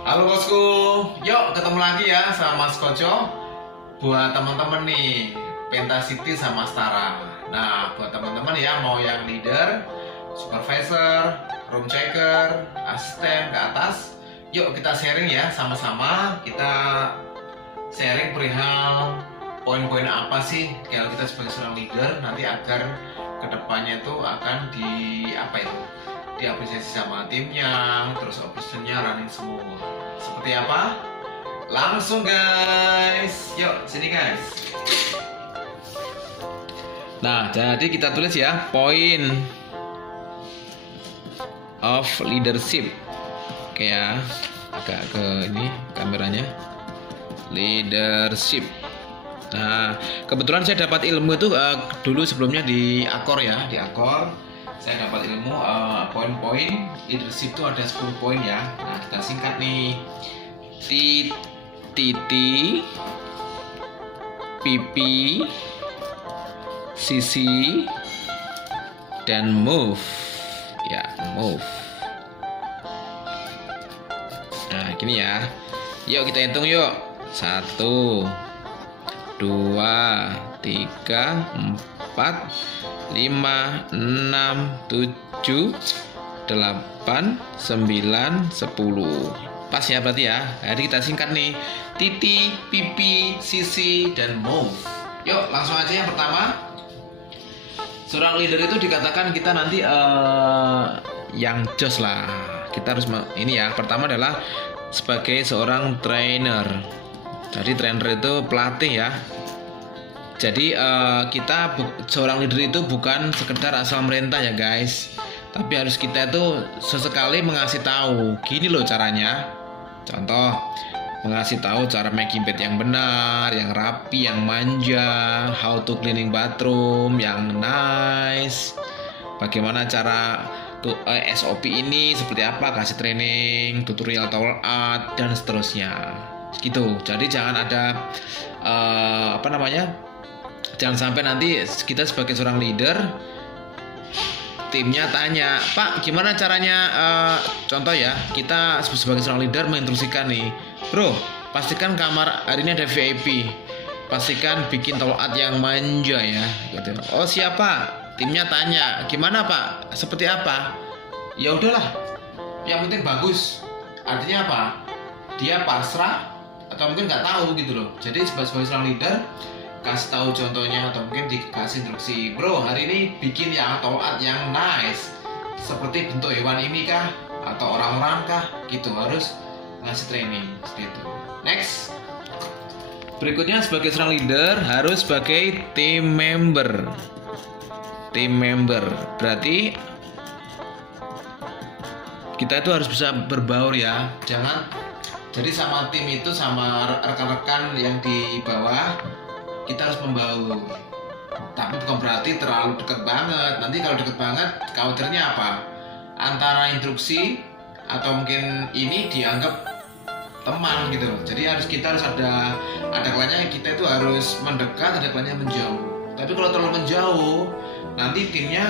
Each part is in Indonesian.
Halo bosku, yuk ketemu lagi ya sama Mas Koco. Buat teman-teman nih, Pentasity sama Stara. Nah, buat teman-teman ya mau yang leader, supervisor, room checker, asisten ke atas, yuk kita sharing ya sama-sama. Kita sharing perihal poin-poin apa sih kalau kita sebagai seorang leader nanti agar kedepannya tuh akan diapresiasi sama timnya, terus operationnya running semua. Seperti apa? Langsung guys, yuk sini guys. Nah, jadi kita tulis ya point of leadership. Oke ya, agak ke ini kameranya. Leadership. Nah, kebetulan saya dapat ilmu itu dulu sebelumnya di Akor ya, di Akor. Saya dapat ilmu poin-poin leadership itu ada 10 poin ya. Nah, kita singkat nih. Titik, pipi, sisi, dan move. Ya, move. Nah, gini ya. Yuk kita hitung yuk. 1, 2, 3, 4, 5, 6, 7, 8, 9, 10. Pas ya berarti ya. Jadi kita singkat nih. Titik, pipi, sisi, dan move. Yuk langsung aja yang pertama. Seorang leader itu dikatakan kita nanti yang jos lah. Kita harus ini ya. Pertama adalah sebagai seorang trainer. Jadi trainer itu pelatih ya. Jadi kita seorang leader itu bukan sekedar asal merintah ya guys, tapi harus kita itu sesekali mengasih tahu. Gini loh caranya. Contoh, mengasih tahu cara making bed yang benar, yang rapi, yang manja, how to cleaning bathroom yang nice. Bagaimana cara SOP ini seperti apa, kasih training, tutorial towel art dan seterusnya. Gitu. Jadi jangan ada jangan sampai nanti kita sebagai seorang leader timnya tanya, Pak gimana caranya, contoh ya, kita sebagai seorang leader menginstruksikan nih, bro pastikan kamar hari ini ada VIP, pastikan bikin towel art yang manja ya gitu. Oh siapa, timnya tanya gimana Pak, seperti apa, ya udahlah yang penting bagus. Artinya apa, dia pasrah atau mungkin nggak tahu gitu loh. Jadi sebagai seorang leader kasih tahu contohnya atau mungkin dikasih instruksi, bro hari ini bikin yang towel art yang nice seperti bentuk hewan ini kah atau orang-orang kah gitu, harus ngasih training seperti itu. Next, berikutnya sebagai seorang leader harus sebagai team member. Team member berarti kita itu harus bisa berbaur ya. Jangan jadi sama tim itu, sama rekan-rekan yang di bawah kita harus membaur, tapi bukan berarti terlalu dekat banget. Nanti kalau dekat banget counternya apa, antara instruksi atau mungkin ini dianggap teman gitu loh. Jadi kita harus ada kalanya kita itu harus mendekat, ada kalanya menjauh. Tapi kalau terlalu menjauh nanti timnya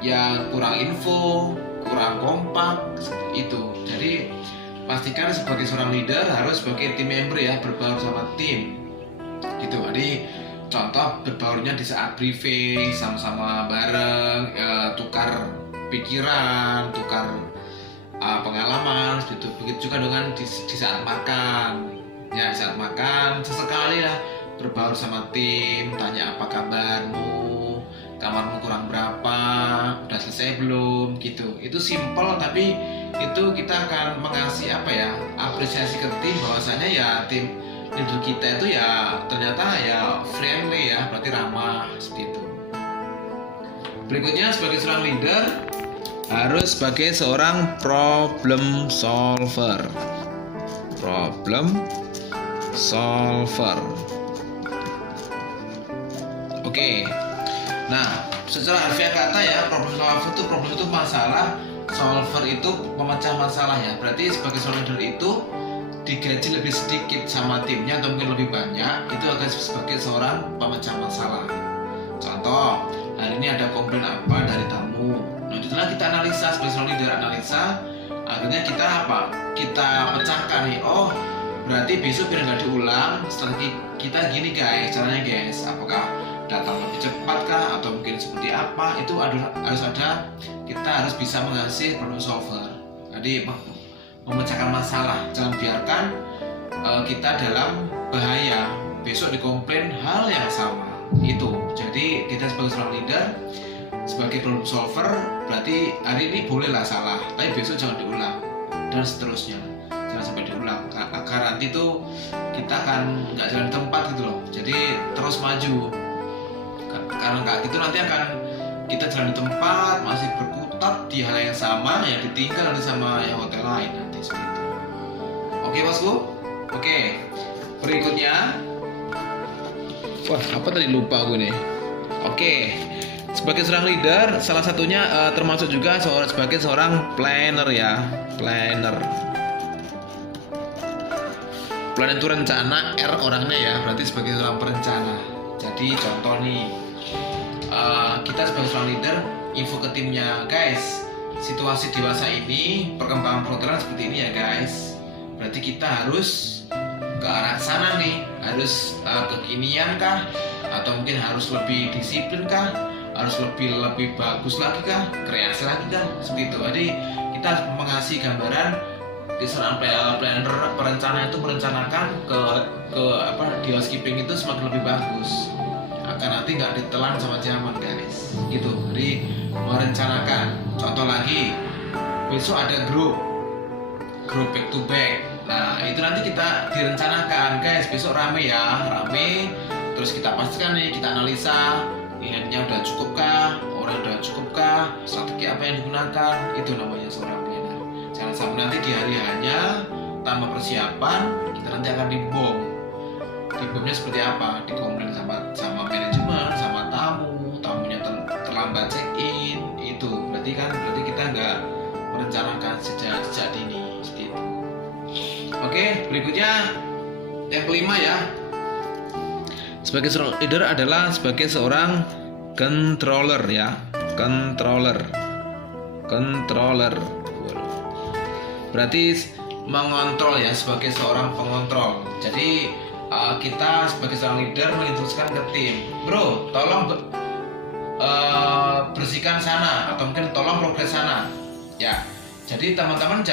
ya kurang info, kurang kompak itu. Jadi pastikan sebagai seorang leader harus sebagai team member ya, berbaur sama tim gitu. Jadi contoh berbaurnya di saat briefing, sama-sama bareng, tukar pikiran, tukar pengalaman gitu. Begitu juga dengan di saat makan ya, di saat makan sesekali lah berbaur sama tim, tanya apa kabarmu, kamarmu kurang berapa, udah selesai belum gitu. Itu simple tapi itu kita akan mengasih apresiasi ke tim, bahwasanya ya tim leader kita itu ya ternyata ya friendly ya, berarti ramah seperti itu. Berikutnya sebagai seorang leader harus sebagai seorang problem solver. Problem solver. Oke. Nah, secara harfiah kata ya, problem itu masalah, solver itu pemecah masalah ya. Berarti sebagai seorang leader itu digaji lebih sedikit sama timnya atau mungkin lebih banyak, itu akan sebagai seorang pemecah masalah. Contoh, hari ini ada komplain apa dari tamu. Nah, itulah kita analisa sebagai seorang leader, analisa akhirnya kita apa, kita pecahkan nih, oh berarti besok biar nggak diulang strategi kita gini guys caranya guys, apakah datang lebih cepat kah atau mungkin seperti apa, itu harus ada, kita harus bisa mengasih problem solver. Jadi memecahkan masalah, jangan biarkan kita dalam bahaya besok dikomplain hal yang sama itu. Jadi kita sebagai seorang leader, sebagai problem solver, berarti hari ini bolehlah salah, tapi besok jangan diulang dan seterusnya, jangan sampai diulang, karena nanti tuh kita akan nggak jalan tempat gitu loh. Jadi terus maju, karena nggak gitu nanti akan kita jalan di tempat masih berkutat di hal yang sama, yang ditinggal nanti sama yang hotel lain nanti seperti itu. Oke bosku, oke berikutnya, wah apa tadi lupa gue nih. Oke, sebagai seorang leader, salah satunya termasuk juga sebagai seorang planner ya. Planner itu rencana, R orangnya ya, berarti sebagai seorang perencana. Jadi contoh nih, kita sebagai seorang leader info ke timnya, guys, situasi dewasa ini, perkembangan perhotelan seperti ini ya guys. Berarti kita harus ke arah sana nih, harus kekinian kah, atau mungkin harus lebih disiplin kah, harus lebih bagus lagi kah, kreasi lagi kah, seperti itu. Jadi kita harus mengasih gambaran di seorang planner, perencana itu merencanakan ke di housekeeping itu semakin lebih bagus, akan nanti nggak ditelan sama zaman guys gitu. Jadi merencanakan, contoh lagi besok ada grup back to back. Nah itu nanti kita direncanakan guys, besok rame ya, rame. Terus kita pastikan nih, kita analisa ingatnya udah cukupkah, orang udah cukupkah, strategi apa yang digunakan, itu namanya seorang planner. Jangan sampai nanti di hari hanya tanpa persiapan kita nanti akan dibom. Dibomnya seperti apa? Dikomplain sama manajemen, sama tamunya terlambat check in, itu berarti kita nggak merencanakan sejak dini seperti itu. Oke, berikutnya yang kelima ya. Sebagai seorang leader adalah sebagai seorang controller ya. Controller. Berarti mengontrol ya, sebagai seorang pengontrol. Jadi kita sebagai seorang leader menginstruksikan ke tim, bro, tolong bersihkan sana, atau mungkin tolong progres sana. Ya. Jadi teman-teman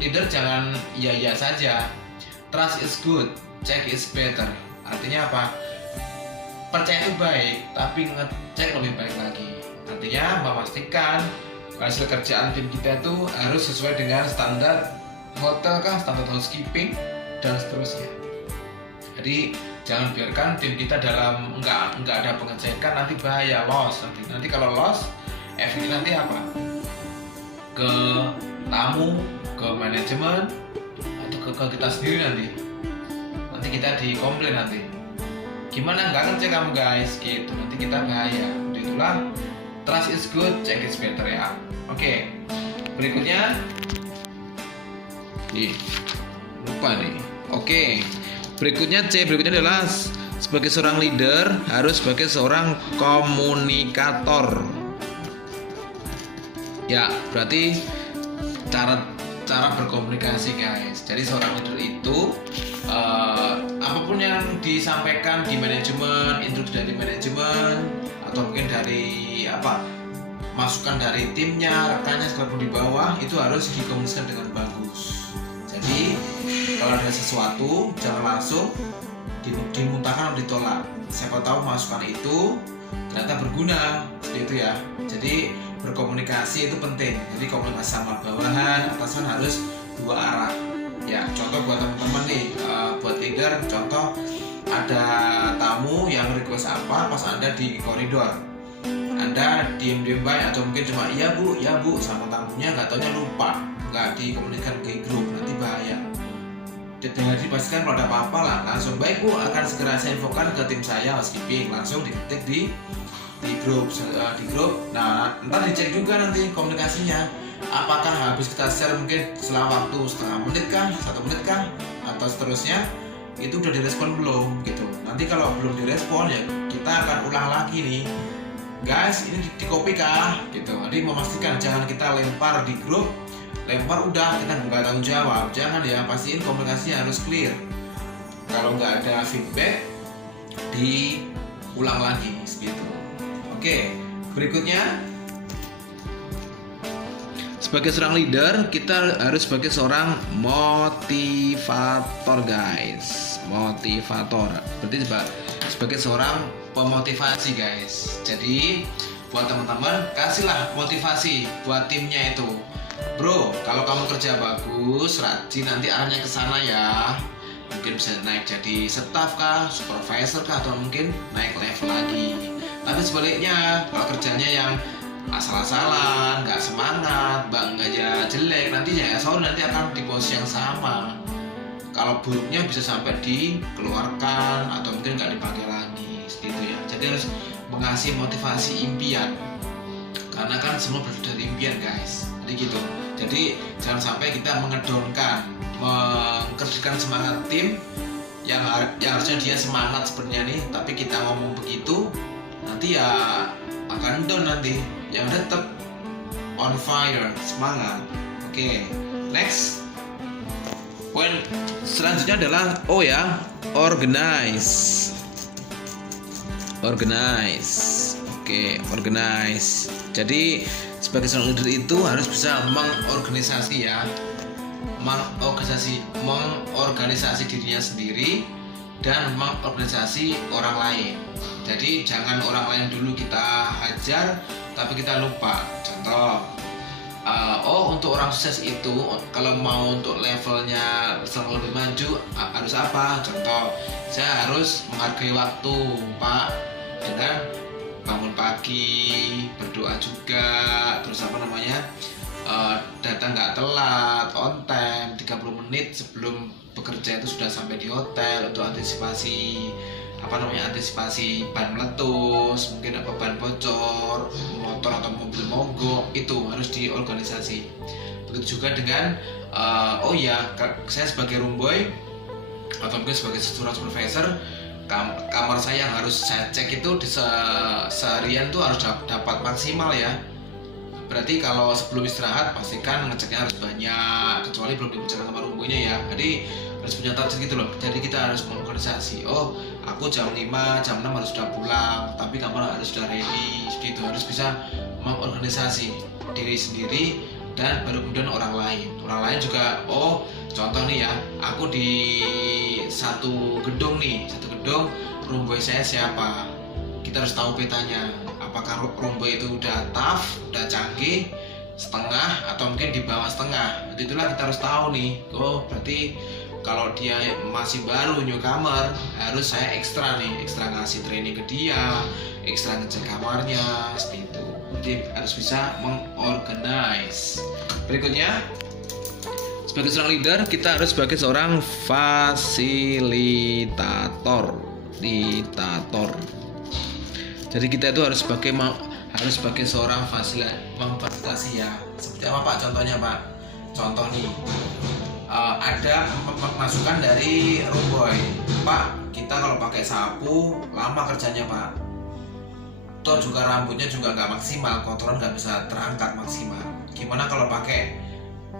leader jangan iya saja. Trust is good, check is better. Artinya apa? Percaya itu baik, tapi ngecek lebih baik lagi. Artinya memastikan hasil kerjaan tim kita itu harus sesuai dengan standar hotel kah, standar housekeeping dan seterusnya. Jadi jangan biarkan tim kita dalam nggak ada pengecekan, nanti bahaya, loss. Nanti kalau loss, efeknya nanti apa? Ke tamu, ke manajemen, atau ke kita sendiri nanti kita dikomplain nanti. Gimana nggak ngecek kamu guys, gitu. Nanti kita bahaya. Itulah trust is good, check is better ya. Oke, berikutnya, lupa nih. Oke, berikutnya adalah sebagai seorang leader harus sebagai seorang komunikator. Ya, berarti cara berkomunikasi guys. Jadi seorang leader itu apapun yang disampaikan di manajemen, instruksi dari manajemen, atau mungkin dari masukan dari timnya, rekannya sekalipun di bawah, itu harus dikomunikasikan dengan bagus. Jadi kalau ada sesuatu jangan langsung dimuntahkan atau ditolak. Siapa tahu masukan itu ternyata berguna, seperti itu ya. Jadi berkomunikasi itu penting. Jadi komunikasi sama bawahan, atasan harus dua arah. Ya, contoh buat teman-teman nih, buat leader, contoh ada tamu yang request apa, pas Anda di koridor, Anda diem baik, atau mungkin cuma iya bu sama tamunya, nggak taunya lupa, nggak dikomunikasikan ke grup, nanti bahaya. Jadi dipastikan kalau ada apa-apa lah, langsung baik bu, akan segera saya infokan ke tim saya housekeeping, langsung diketik di grup. Nah, ntar dicek juga nanti komunikasinya, apakah habis kita share mungkin setelah waktu setengah menit kah, 1 menit kah, atau seterusnya, itu udah direspon belum gitu. Nanti kalau belum direspon ya kita akan ulang lagi nih, guys, ini di copy kah gitu. Jadi memastikan jangan kita lempar di grup lempar udah kita nggak tanggung jawab. Jangan ya, pastiin komunikasinya harus clear. Kalau nggak ada feedback, diulang lagi seperti itu. Oke, berikutnya sebagai seorang leader kita harus sebagai seorang motivator guys. Motivator berarti sebagai seorang pemotivasi guys. Jadi buat teman-teman kasihlah motivasi buat timnya itu. Bro, kalau kamu kerja bagus, rajin, nanti arahnya ke sana ya. Mungkin bisa naik jadi staff kah, supervisor kah, atau mungkin naik level lagi. Tapi sebaliknya, kalau kerjanya yang asal-asalan, nggak semangat, aja jelek, nantinya nanti akan di posisi yang sama. Kalau buruknya bisa sampai dikeluarkan atau mungkin nggak dipakai lagi, seperti itu ya. Jadi harus mengasih motivasi impian, karena kan semua berasal dari impian guys. Jadi gitu. Jadi jangan sampai kita mengkerdilkan semangat tim yang harusnya dia semangat sebenarnya nih, tapi kita ngomong begitu, nanti ya akan down nanti. Yang tetap on fire, semangat. Oke, next. Poin selanjutnya adalah organize. Oke, organize. Jadi sebagai seorang leader itu harus bisa mengorganisasi ya. Mengorganisasi dirinya sendiri dan mengorganisasi orang lain. Jadi jangan orang lain dulu kita hajar tapi kita lupa. Contoh, untuk orang sukses itu kalau mau untuk levelnya lebih maju harus apa? Contoh, saya harus menghargai waktu, Pak, dengan bangun pagi, berdoa juga, terus datang nggak telat, on time, 30 menit sebelum bekerja itu sudah sampai di hotel untuk antisipasi ban meletus, mungkin ban bocor, motor atau mobil mogok, itu harus diorganisasi. Begitu juga dengan saya sebagai room boy atau mungkin sebagai supervisor, kamar saya yang harus saya cek itu di seharian tuh harus dapat maksimal ya. Berarti kalau sebelum istirahat pastikan ngeceknya harus banyak, kecuali belum dibicarakan sama room boy-nya ya. Jadi harus punya target gitu loh. Jadi kita harus mengorganisasi. Aku jam 5, jam 6 harus sudah pulang, tapi kamar harus sudah ready. Seperti itu, harus bisa mengorganisasi diri sendiri dan baru kemudian orang lain. Orang lain juga, contoh nih ya, aku di satu gedung, room boy saya siapa? Kita harus tahu petanya. Apakah room boy itu udah tough, udah canggih, setengah, atau mungkin di bawah setengah. Itulah kita harus tahu nih. Berarti kalau dia masih baru newcomer, harus saya ekstra ngasih training ke dia, ekstra ngecek kamarnya, seperti itu. Jadi harus bisa mengorganize. Berikutnya, sebagai seorang leader kita harus sebagai seorang fasilitator. Jadi kita itu harus sebagai seorang memfasilitasi ya. Seperti apa Pak contohnya Pak? Contoh nih, ada masukan dari room boy, Pak, kita kalau pakai sapu lama kerjanya Pak. Toh juga rambutnya juga nggak maksimal, kotoran nggak bisa terangkat maksimal. Gimana kalau pakai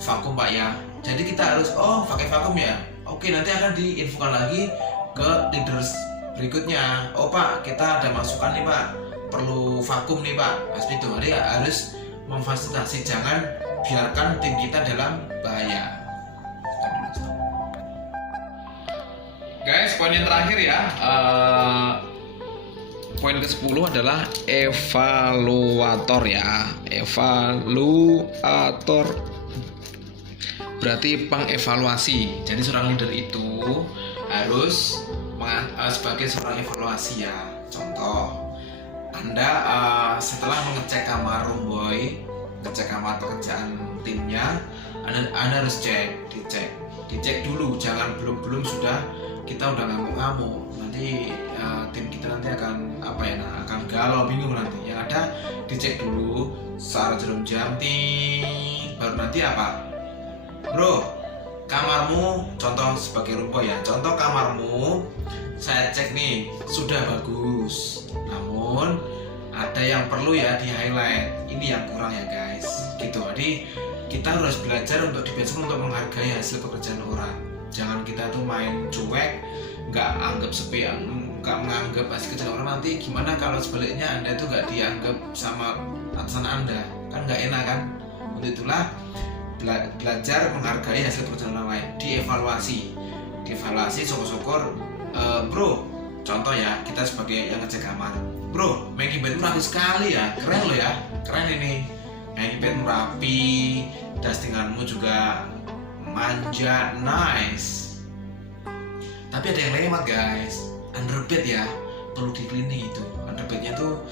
vakum Pak ya? Jadi kita harus pakai vakum ya. Oke, nanti akan diinfokan lagi ke leaders berikutnya. Pak, kita ada masukan nih Pak, perlu vakum nih Pak. Seperti itu. Jadi harus memfasilitasi, jangan biarkan tim kita dalam bahaya. Guys, poin yang terakhir ya, poin ke-10 adalah evaluator ya. Evaluator berarti pengevaluasi. Jadi seorang leader itu harus sebagai seorang evaluasi ya. Contoh, Anda setelah mengecek kamar room boy, ngecek kamar pekerjaan timnya, Anda harus dicek dulu, jangan belum sudah kita udah ngamuk-ngamuk, nanti tim kita nanti akan akan galau, bingung nanti. Yang ada dicek dulu secara jarum jam, baru nanti bro, kamarmu, contoh sebagai room boy ya, contoh kamarmu saya cek nih sudah bagus, namun ada yang perlu ya di highlight, ini yang kurang ya guys, gitu. Jadi kita harus belajar untuk dibiasakan untuk menghargai hasil pekerjaan orang. Jangan kita tuh main cuek, nggak anggap sepele, nggak menganggap hasil kerjaan orang. Nanti gimana kalau sebaliknya Anda itu nggak dianggap sama atasan Anda, kan nggak enak kan. Untuk itulah belajar menghargai hasil pekerjaan orang lain, dievaluasi syukur-syukur. Bro, contoh ya, kita sebagai yang ngecek kamar, bro, making bed rapi sekali ya, keren lo ya, keren ini, making bed rapi, dustinganmu juga manja, nice. Tapi ada yang lewat guys, underbed ya, perlu di cleaning itu, underbednya tuh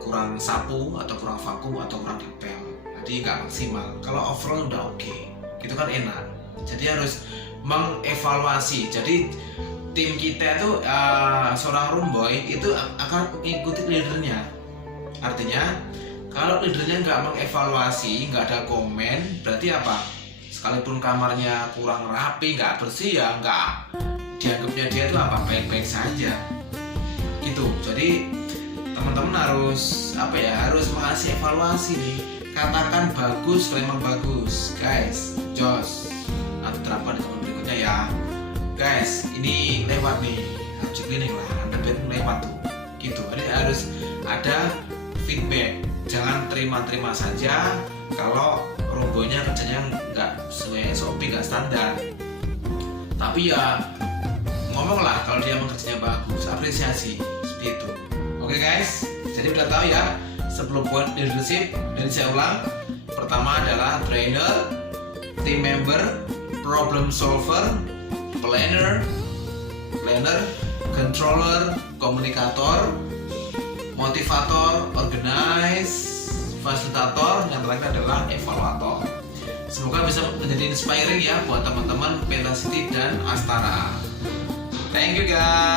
kurang sapu atau kurang vakum atau kurang dipel, jadi nggak maksimal. Kalau overall udah oke, gitu kan enak. Jadi harus mengevaluasi. Jadi tim kita itu seorang room boy itu akan mengikuti leadernya. Artinya kalau leadernya nggak mengevaluasi, nggak ada komen, berarti apa? Sekalipun kamarnya kurang rapi, nggak bersih ya nggak dianggapnya dia itu apa, baik-baik saja gitu. Jadi teman-teman harus harus mengasih evaluasi nih. Katakan bagus kalau memang bagus guys, jos atau terapkan di teman berikutnya ya guys, ini lewat nih, harus cleaning lah, underbed lewat tuh gitu. Jadi harus ada feedback, jangan terima-terima saja kalau robonya kerjanya nggak sesuai SOP, nggak standar. Tapi ya ngomonglah kalau dia kerjanya bagus, apresiasi seperti itu. Oke guys, jadi udah tahu ya 10 poin leadership. Dan saya ulang, pertama adalah trainer, team member, problem solver, planner, controller, komunikator, motivator, organize, fasilitator, yang terakhir adalah evaluator. Semoga bisa menjadi inspiring ya buat teman-teman Pentacity dan Astara. Thank you guys.